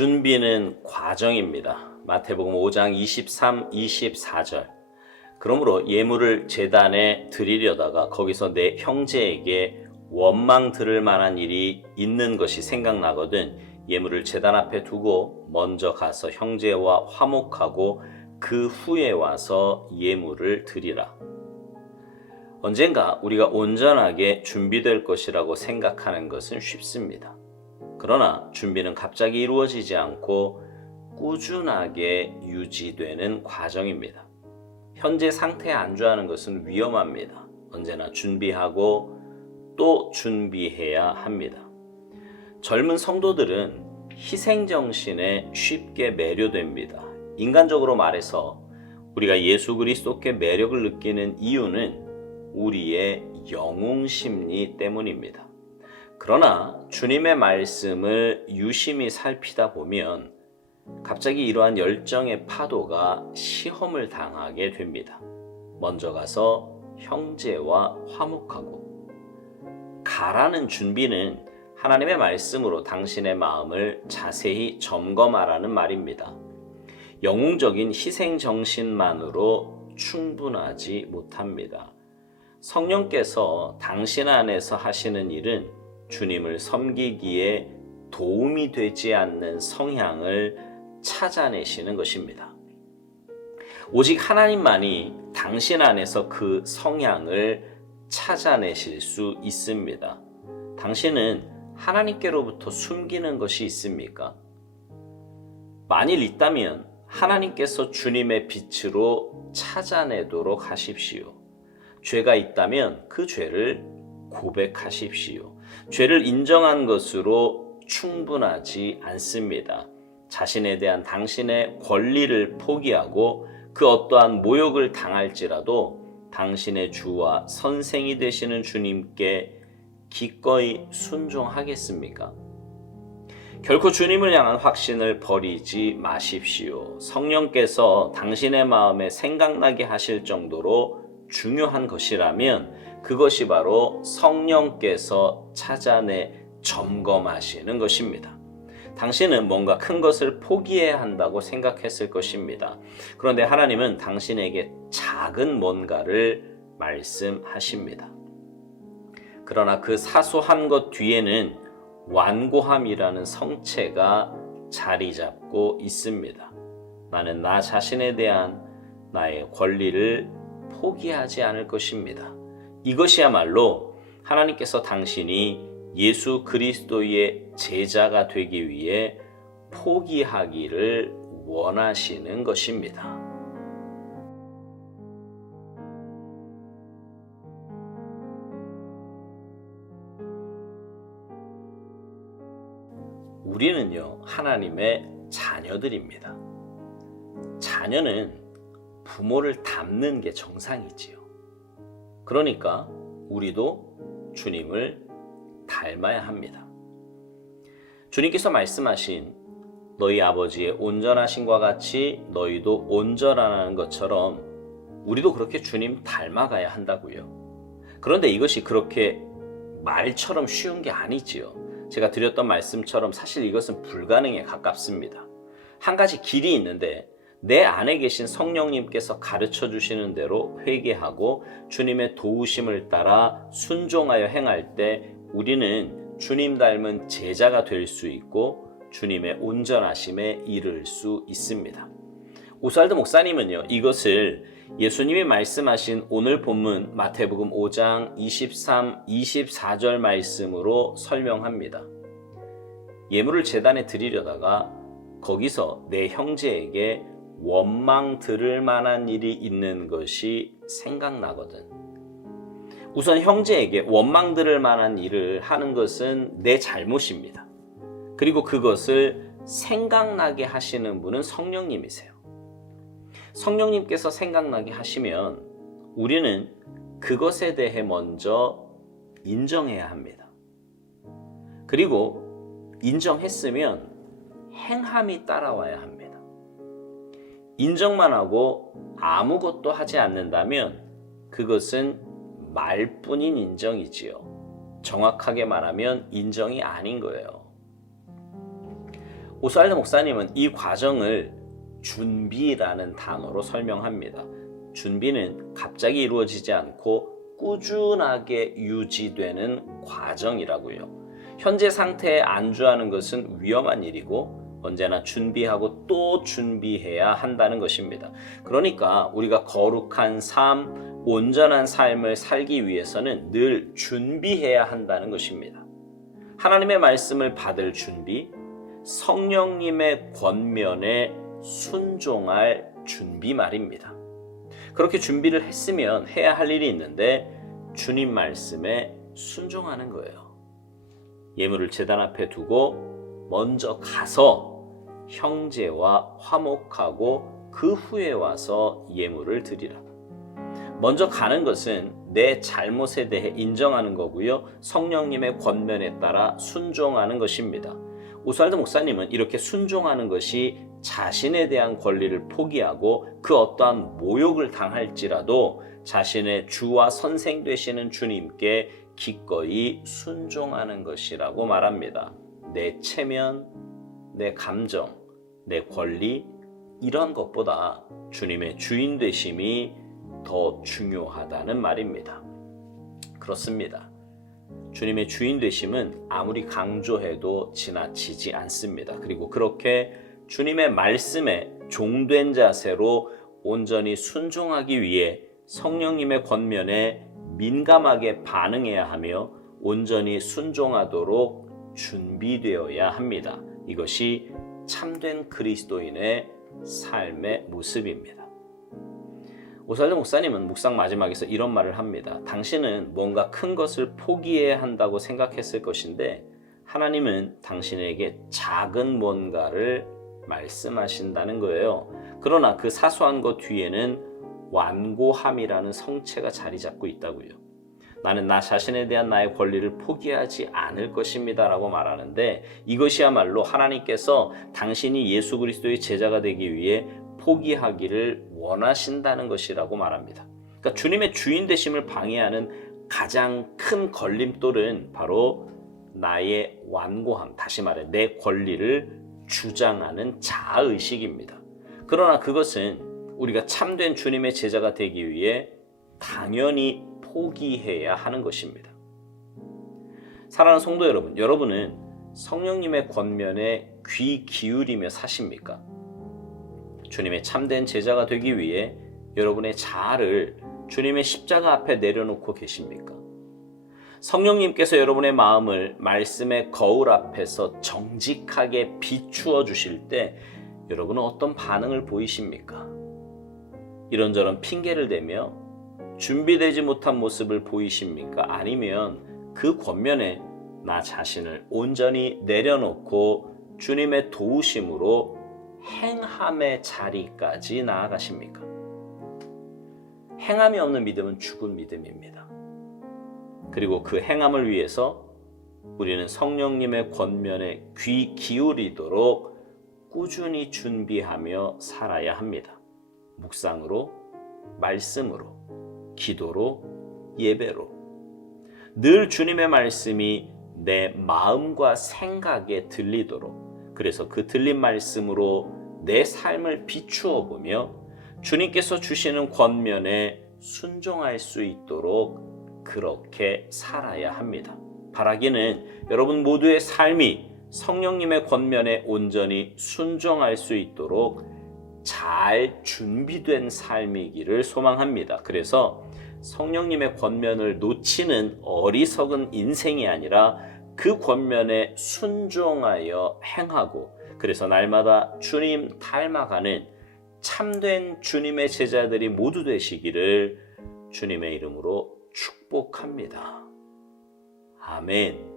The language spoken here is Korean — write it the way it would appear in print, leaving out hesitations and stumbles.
준비는 과정입니다. 마태복음 5장 23, 24절. 그러므로 예물을 제단에 드리려다가 거기서 내 형제에게 원망 들을 만한 일이 있는 것이 생각나거든 예물을 제단 앞에 두고 먼저 가서 형제와 화목하고 그 후에 와서 예물을 드리라. 언젠가 우리가 온전하게 준비될 것이라고 생각하는 것은 쉽습니다. 그러나 준비는 갑자기 이루어지지 않고 꾸준하게 유지되는 과정입니다. 현재 상태에 안주하는 것은 위험합니다. 언제나 준비하고 또 준비해야 합니다. 젊은 성도들은 희생정신에 쉽게 매료됩니다. 인간적으로 말해서 우리가 예수 그리스도께 매력을 느끼는 이유는 우리의 영웅심리 때문입니다. 그러나 주님의 말씀을 유심히 살피다 보면 갑자기 이러한 열정의 파도가 시험을 당하게 됩니다. 먼저 가서 형제와 화목하고 가라는 준비는 하나님의 말씀으로 당신의 마음을 자세히 점검하라는 말입니다. 영웅적인 희생 정신만으로 충분하지 못합니다. 성령께서 당신 안에서 하시는 일은 주님을 섬기기에 도움이 되지 않는 성향을 찾아내시는 것입니다. 오직 하나님만이 당신 안에서 그 성향을 찾아내실 수 있습니다. 당신은 하나님께로부터 숨기는 것이 있습니까? 만일 있다면 하나님께서 주님의 빛으로 찾아내도록 하십시오. 죄가 있다면 그 죄를 고백하십시오. 죄를 인정한 것으로 충분하지 않습니다. 자신에 대한 당신의 권리를 포기하고 그 어떠한 모욕을 당할지라도 당신의 주와 선생이 되시는 주님께 기꺼이 순종하겠습니까? 결코 주님을 향한 확신을 버리지 마십시오. 성령께서 당신의 마음에 생각나게 하실 정도로 중요한 것이라면 그것이 바로 성령께서 찾아내 점검하시는 것입니다. 당신은 뭔가 큰 것을 포기해야 한다고 생각했을 것입니다. 그런데 하나님은 당신에게 작은 뭔가를 말씀하십니다. 그러나 그 사소한 것 뒤에는 완고함이라는 성체가 자리 잡고 있습니다. 나는 나 자신에 대한 나의 권리를 포기하지 않을 것입니다. 이것이야말로 하나님께서 당신이 예수 그리스도의 제자가 되기 위해 포기하기를 원하시는 것입니다. 우리는요, 하나님의 자녀들입니다. 자녀는 부모를 닮는 게 정상이지요. 그러니까 우리도 주님을 닮아야 합니다. 주님께서 말씀하신 너희 아버지의 온전하심과 같이 너희도 온전하라는 것처럼 우리도 그렇게 주님 닮아가야 한다고요. 그런데 이것이 그렇게 말처럼 쉬운 게 아니지요. 제가 드렸던 말씀처럼 사실 이것은 불가능에 가깝습니다. 한 가지 길이 있는데 내 안에 계신 성령님께서 가르쳐 주시는 대로 회개하고 주님의 도우심을 따라 순종하여 행할 때 우리는 주님 닮은 제자가 될 수 있고 주님의 온전하심에 이를 수 있습니다. 오스왈드 목사님은요, 이것을 예수님이 말씀하신 오늘 본문 마태복음 5장 23, 24절 말씀으로 설명합니다. 예물을 제단에 드리려다가 거기서 내 형제에게 원망 들을 만한 일이 있는 것이 생각나거든. 우선 형제에게 원망 들을 만한 일을 하는 것은 내 잘못입니다. 그리고 그것을 생각나게 하시는 분은 성령님이세요. 성령님께서 생각나게 하시면 우리는 그것에 대해 먼저 인정해야 합니다. 그리고 인정했으면 행함이 따라와야 합니다. 인정만 하고 아무것도 하지 않는다면 그것은 말뿐인 인정이지요. 정확하게 말하면 인정이 아닌 거예요. 오스왈드 목사님은 이 과정을 준비라는 단어로 설명합니다. 준비는 갑자기 이루어지지 않고 꾸준하게 유지되는 과정이라고요. 현재 상태에 안주하는 것은 위험한 일이고 언제나 준비하고 또 준비해야 한다는 것입니다. 그러니까 우리가 거룩한 삶, 온전한 삶을 살기 위해서는 늘 준비해야 한다는 것입니다. 하나님의 말씀을 받을 준비, 성령님의 권면에 순종할 준비 말입니다. 그렇게 준비를 했으면 해야 할 일이 있는데 주님 말씀에 순종하는 거예요. 예물을 제단 앞에 두고 먼저 가서 형제와 화목하고 그 후에 와서 예물을 드리라. 먼저 가는 것은 내 잘못에 대해 인정하는 거고요. 성령님의 권면에 따라 순종하는 것입니다. 오스왈드 목사님은 이렇게 순종하는 것이 자신에 대한 권리를 포기하고 그 어떠한 모욕을 당할지라도 자신의 주와 선생 되시는 주님께 기꺼이 순종하는 것이라고 말합니다. 내 체면, 내 감정, 내 권리 이런 것보다 주님의 주인 되심이 더 중요하다는 말입니다. 그렇습니다. 주님의 주인 되심은 아무리 강조해도 지나치지 않습니다. 그리고 그렇게 주님의 말씀에 종된 자세로 온전히 순종하기 위해 성령님의 권면에 민감하게 반응해야 하며 온전히 순종하도록 준비되어야 합니다. 이것이 참된 그리스도인의 삶의 모습입니다. 오스왈드 목사님은 묵상 마지막에서 이런 말을 합니다. 당신은 뭔가 큰 것을 포기해야 한다고 생각했을 것인데 하나님은 당신에게 작은 뭔가를 말씀하신다는 거예요. 그러나 그 사소한 것 뒤에는 완고함이라는 성체가 자리 잡고 있다고요. 나는 나 자신에 대한 나의 권리를 포기하지 않을 것입니다 라고 말하는데 이것이야말로 하나님께서 당신이 예수 그리스도의 제자가 되기 위해 포기하기를 원하신다는 것이라고 말합니다. 그러니까 주님의 주인 되심을 방해하는 가장 큰 걸림돌은 바로 나의 완고함, 다시 말해 내 권리를 주장하는 자아의식입니다. 그러나 그것은 우리가 참된 주님의 제자가 되기 위해 당연히 포기해야 하는 것입니다. 사랑하는 성도 여러분, 여러분은 성령님의 권면에 귀 기울이며 사십니까? 주님의 참된 제자가 되기 위해 여러분의 자아를 주님의 십자가 앞에 내려놓고 계십니까? 성령님께서 여러분의 마음을 말씀의 거울 앞에서 정직하게 비추어 주실 때 여러분은 어떤 반응을 보이십니까? 이런저런 핑계를 대며 준비되지 못한 모습을 보이십니까? 아니면 그 권면에 나 자신을 온전히 내려놓고 주님의 도우심으로 행함의 자리까지 나아가십니까? 행함이 없는 믿음은 죽은 믿음입니다. 그리고 그 행함을 위해서 우리는 성령님의 권면에 귀 기울이도록 꾸준히 준비하며 살아야 합니다. 묵상으로, 말씀으로, 기도로, 예배로 늘 주님의 말씀이 내 마음과 생각에 들리도록 그래서 그 들린 말씀으로 내 삶을 비추어 보며 주님께서 주시는 권면에 순종할 수 있도록 그렇게 살아야 합니다. 바라기는 여러분 모두의 삶이 성령님의 권면에 온전히 순종할 수 있도록 잘 준비된 삶이기를 소망합니다. 그래서 성령님의 권면을 놓치는 어리석은 인생이 아니라 그 권면에 순종하여 행하고 그래서 날마다 주님 닮아가는 참된 주님의 제자들이 모두 되시기를 주님의 이름으로 축복합니다. 아멘.